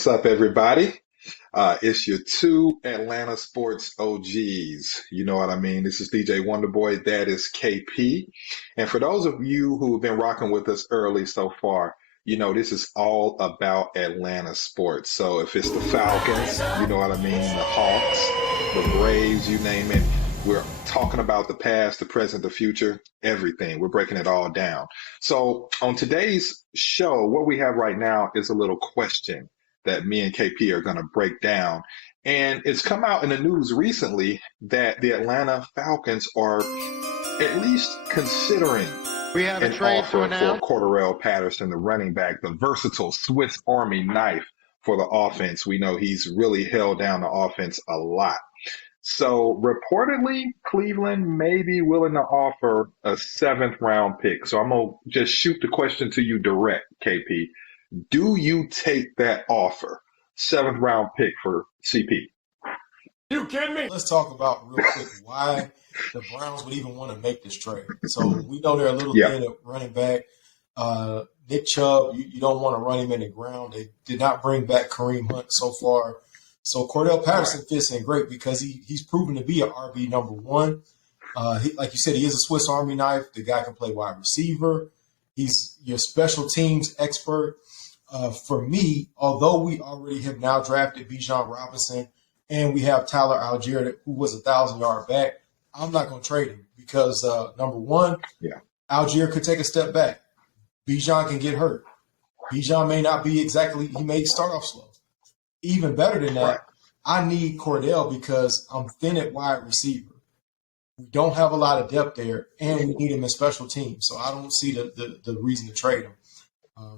What's up, everybody? It's your two Atlanta sports OGs. You know what I mean? This is DJ Wonderboy. That is KP. And for those of you who have been rocking with us early so far, you know this is all about Atlanta sports. So if it's the Falcons, you know what I mean, the Hawks, the Braves, you name it. We're talking about the past, the present, the future, everything. We're breaking it all down. So on today's show, what we have right now is a little question that me and KP are going to break down. And it's come out in the news recently that the Atlanta Falcons are at least considering We have a an trade to offer for announce. Cordarrelle Patterson, the running back, the versatile Swiss Army knife for the offense. We know he's really held down the offense a lot. So reportedly, Cleveland may be willing to offer a seventh round pick. So I'm going to just shoot the question to you direct, KP. Do you take that offer? Seventh round pick for CP. You kidding me? Let's talk about real quick why the Browns would even want to make this trade. So we know they're a little Yeah. thin at running back. Nick Chubb, you don't want to run him in the ground. They did not bring back Kareem Hunt so far. So Cordarrelle Patterson fits in great because he's proven to be an RB number one. Like you said, he is a Swiss Army knife. The guy can play wide receiver. He's your special teams expert. For me, although we already have now drafted Bijan Robinson and we have Tyler Algier, who was a 1,000-yard back, I'm not going to trade him because, number one, Algier could take a step back. Bijan can get hurt. Bijan may not be he may start off slow. Even better than that, I need Cordarrelle because I'm thin at wide receiver. We don't have a lot of depth there, and we need him in special teams. So I don't see the reason to trade him.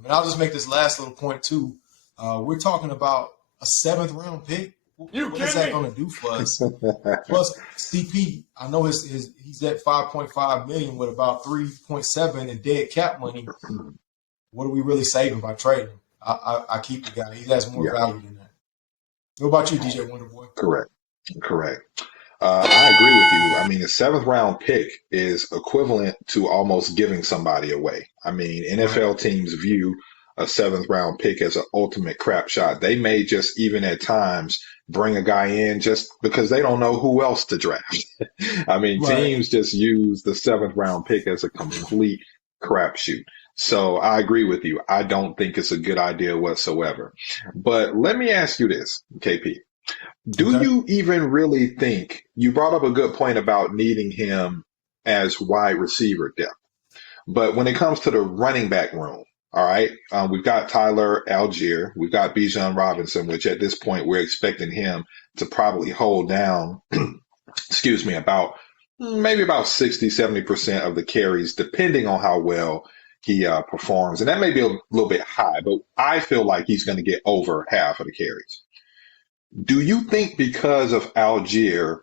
And I'll just make this last little point, too. We're talking about a seventh round pick. What is that going to do for us? Plus, CP, I know he's at $5.5 million with about $3.7 in dead cap money. What are we really saving by trading him? I keep the guy. He has more value than that. What about you, DJ Wonderboy? Correct. I agree with you. I mean, a seventh round pick is equivalent to almost giving somebody away. I mean, NFL teams view a seventh round pick as an ultimate crap shot. They may just even at times bring a guy in just because they don't know who else to draft. I mean, teams just use the seventh round pick as a complete crapshoot. So I agree with you. I don't think it's a good idea whatsoever. But let me ask you this, KP. Do you even really think you brought up a good point about needing him as wide receiver depth? But when it comes to the running back room, all right, we've got Tyler Algier, we've got Bijan Robinson, which at this point we're expecting him to probably hold down, maybe about 60, 70% of the carries, depending on how well he performs. And that may be a little bit high, but I feel like he's going to get over half of the carries. Do you think because of Algier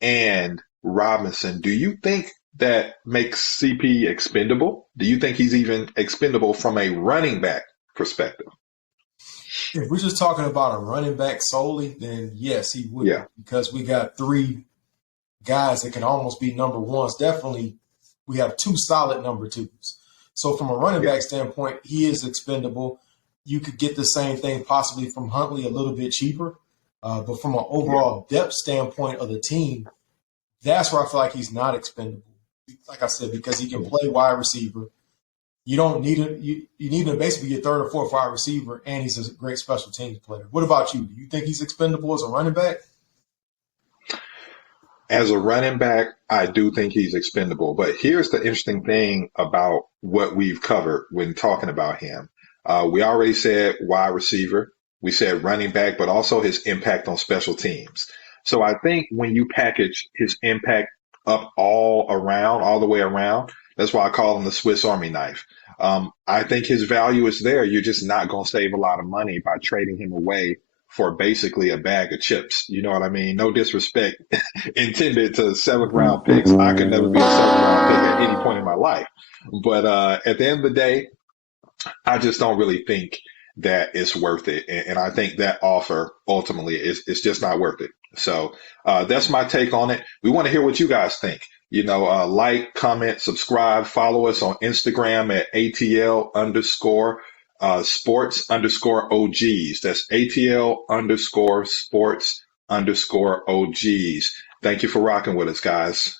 and Robinson, do you think that makes CP expendable? Do you think he's even expendable from a running back perspective? If we're just talking about a running back solely, then yes, he would. Yeah. Because we got three guys that can almost be number ones. Definitely, we have two solid number twos. So from a running back standpoint, he is expendable. You could get the same thing possibly from Huntley a little bit cheaper. But from an overall depth standpoint of the team, that's where I feel like he's not expendable. Like I said, because he can play wide receiver. You don't need him. You need him basically your third or fourth wide receiver, and he's a great special teams player. What about you? Do you think he's expendable as a running back? As a running back, I do think he's expendable. But here's the interesting thing about what we've covered when talking about him. We already said wide receiver. We said running back, but also his impact on special teams. So I think when you package his impact up all the way around, that's why I call him the Swiss Army knife. I think his value is there. You're just not going to save a lot of money by trading him away for basically a bag of chips. You know what I mean? No disrespect intended to seventh round picks. I could never be a seventh round pick at any point in my life. But at the end of the day, I just don't really think that it's worth it. And I think that offer ultimately is just not worth it. So that's my take on it. We want to hear what you guys think. You know, like, comment, subscribe, follow us on Instagram at ATL_. sports underscore OGs. That's ATL underscore sports underscore OGs. Thank you for rocking with us, guys.